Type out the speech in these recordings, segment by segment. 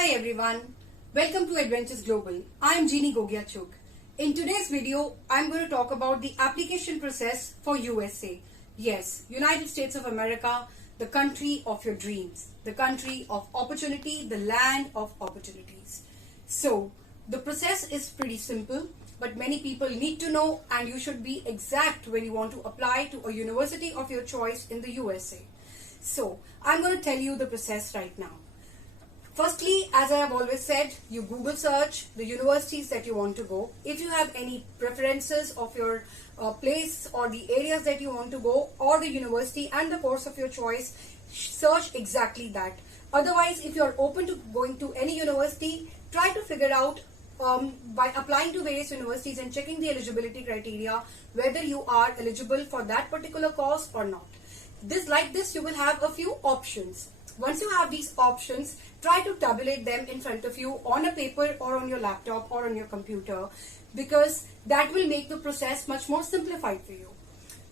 Hi everyone, welcome to Edventures Global. I am Jinnie Gogia Chugh. In today's video, I am going to talk about the application process for USA. Yes, United States of America, the country of your dreams, the country of opportunity, the land of opportunities. So, the process is pretty simple, but many people need to know, and you should be exact when you want to apply to a university of your choice in the USA. So, I'm going to tell you the process right now. Firstly, as I have always said, you Google search the universities that you want to go. If you have any preferences of your place or the areas that you want to go, or the university and the course of your choice, search exactly that. Otherwise, if you are open to going to any university, try to figure out by applying to various universities and checking the eligibility criteria whether you are eligible for that particular course or not. Like this, you will have a few options. Once you have these options, try to tabulate them in front of you on a paper or on your laptop or on your computer, because that will make the process much more simplified for you.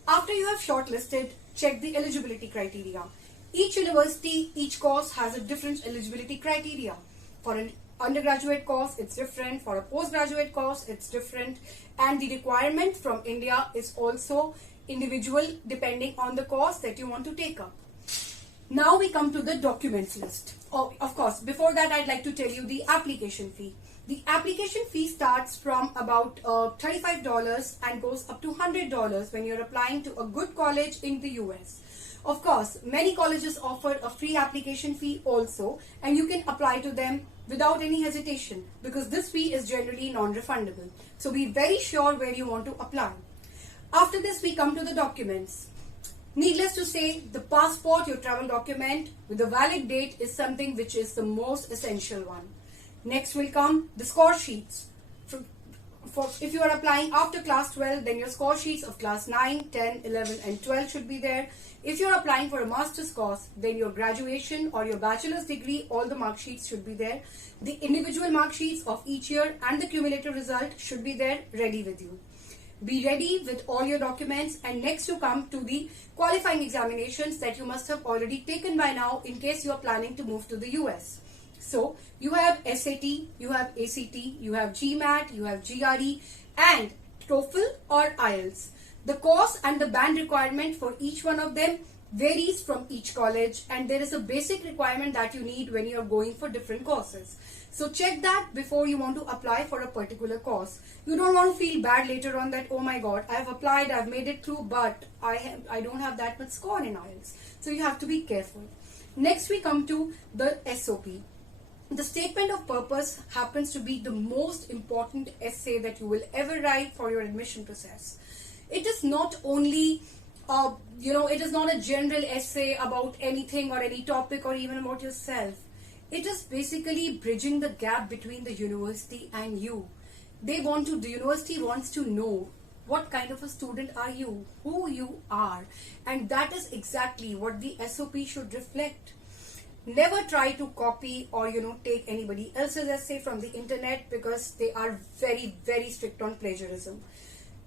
After you have shortlisted, check the eligibility criteria. Each university, each course has a different eligibility criteria. For an undergraduate course, it's different. For a postgraduate course, it's different. And the requirement from India is also individual depending on the course that you want to take up. Now we come to the documents list. Oh, of course, before that I'd like to tell you the application fee. The application fee starts from about $35 and goes up to $100 when you're applying to a good college in the US. Of course, many colleges offer a free application fee also, and you can apply to them without any hesitation because this fee is generally non-refundable. So be very sure where you want to apply. After this, we come to the documents. Needless to say, the passport, your travel document with a valid date, is something which is the most essential one. Next will come the score sheets. If you are applying after class 12, then your score sheets of class 9, 10, 11 and 12 should be there. If you are applying for a master's course, then your graduation or your bachelor's degree, all the mark sheets should be there. The individual mark sheets of each year and the cumulative result should be there ready with you. Be ready with all your documents, and next you come to the qualifying examinations that you must have already taken by now in case you are planning to move to the US. So you have SAT, you have ACT, you have GMAT, you have GRE and TOEFL or IELTS. The course and the band requirement for each one of them varies from each college, and there is a basic requirement that you need when you are going for different courses. So check that before you want to apply for a particular course. You don't want to feel bad later on that, oh my god, I have applied, I've made it through, but I don't have that much score in IELTS. So you have to be careful. Next we come to the SOP. The statement of purpose happens to be the most important essay that you will ever write for your admission process. It is not only it is not a general essay about anything or any topic or even about yourself. It is basically bridging the gap between the university and you. The university wants to know what kind of a student are you, who you are, and that is exactly what the SOP should reflect. Never try to copy or take anybody else's essay from the internet, because they are very, very strict on plagiarism.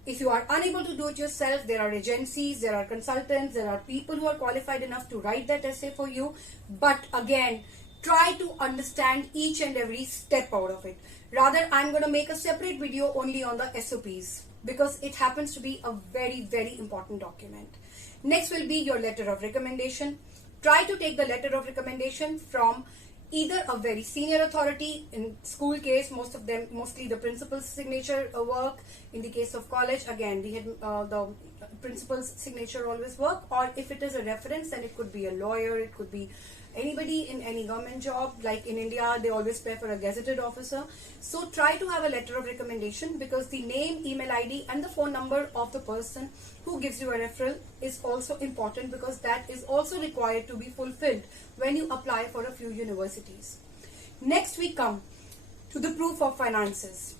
If you are unable to do it yourself, there are agencies, there are consultants, there are people who are qualified enough to write that essay for you. But again, try to understand each and every step out of it. Rather, I'm going to make a separate video only on the SOPs, because it happens to be a very, very important document. Next will be your letter of recommendation. Try to take the letter of recommendation from either a very senior authority. In school case, mostly the principal's signature work. In the case of college, again, the principal's signature always work. Or if it is a reference, then it could be a lawyer, it could be anybody in any government job. Like in India, they always prefer a gazetted officer. So try to have a letter of recommendation, because the name, email ID and the phone number of the person who gives you a referral is also important, because that is also required to be fulfilled when you apply for a few universities. Next we come to the proof of finances.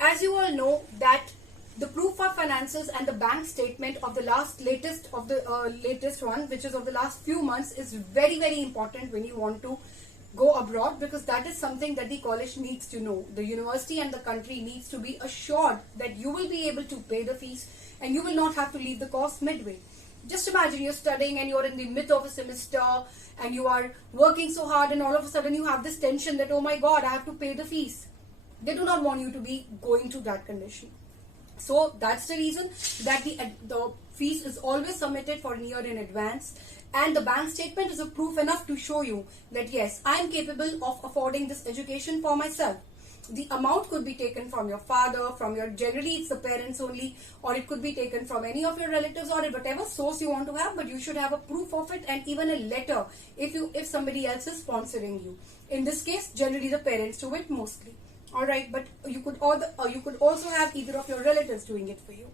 As you all know that the proof of finances and the bank statement of the latest one, which is of the last few months, is very, very important when you want to go abroad, because that is something that the college needs to know. The university and the country needs to be assured that you will be able to pay the fees and you will not have to leave the course midway. Just imagine you're studying and you're in the midst of a semester and you are working so hard, and all of a sudden you have this tension that, oh my God, I have to pay the fees. They do not want you to be going through that condition. So that's the reason that the fees is always submitted for a year in advance, and the bank statement is a proof enough to show you that yes, I am capable of affording this education for myself. The amount could be taken from your father, from your, generally it's the parents only, or it could be taken from any of your relatives or whatever source you want to have, but you should have a proof of it and even a letter if somebody else is sponsoring you. In this case, generally the parents do it mostly. Alright, but you could also have either of your relatives doing it for you.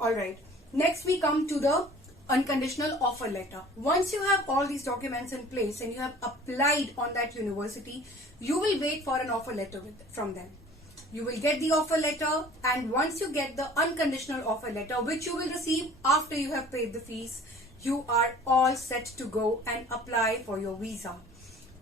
Alright, next we come to the unconditional offer letter. Once you have all these documents in place and you have applied on that university, you will wait for an offer letter from them. You will get the offer letter, and once you get the unconditional offer letter, which you will receive after you have paid the fees, you are all set to go and apply for your visa.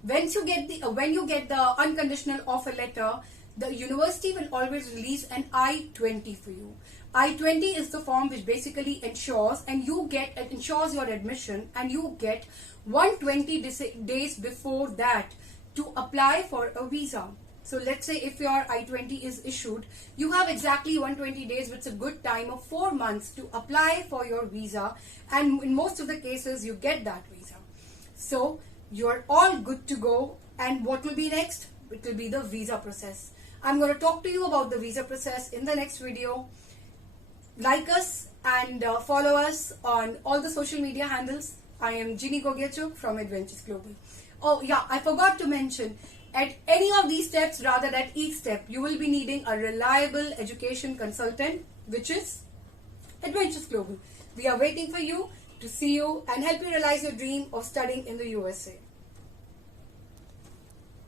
When you get the unconditional offer letter, the university will always release an I-20 for you. I-20 is the form which basically ensures your admission, and you get 120 days before that to apply for a visa. So let's say if your I-20 is issued, you have exactly 120 days, which is a good time of 4 months to apply for your visa, and in most of the cases you get that visa. So you're all good to go. And what will be next? It will be the visa process. I'm going to talk to you about the visa process in the next video. Like us and follow us on all the social media handles. I am Jinnie Gogia Chugh from Edventures Global. Oh yeah, I forgot to mention, at any of these steps, rather at each step, you will be needing a reliable education consultant, which is Edventures Global. We are waiting for you to see you and help you realize your dream of studying in the USA.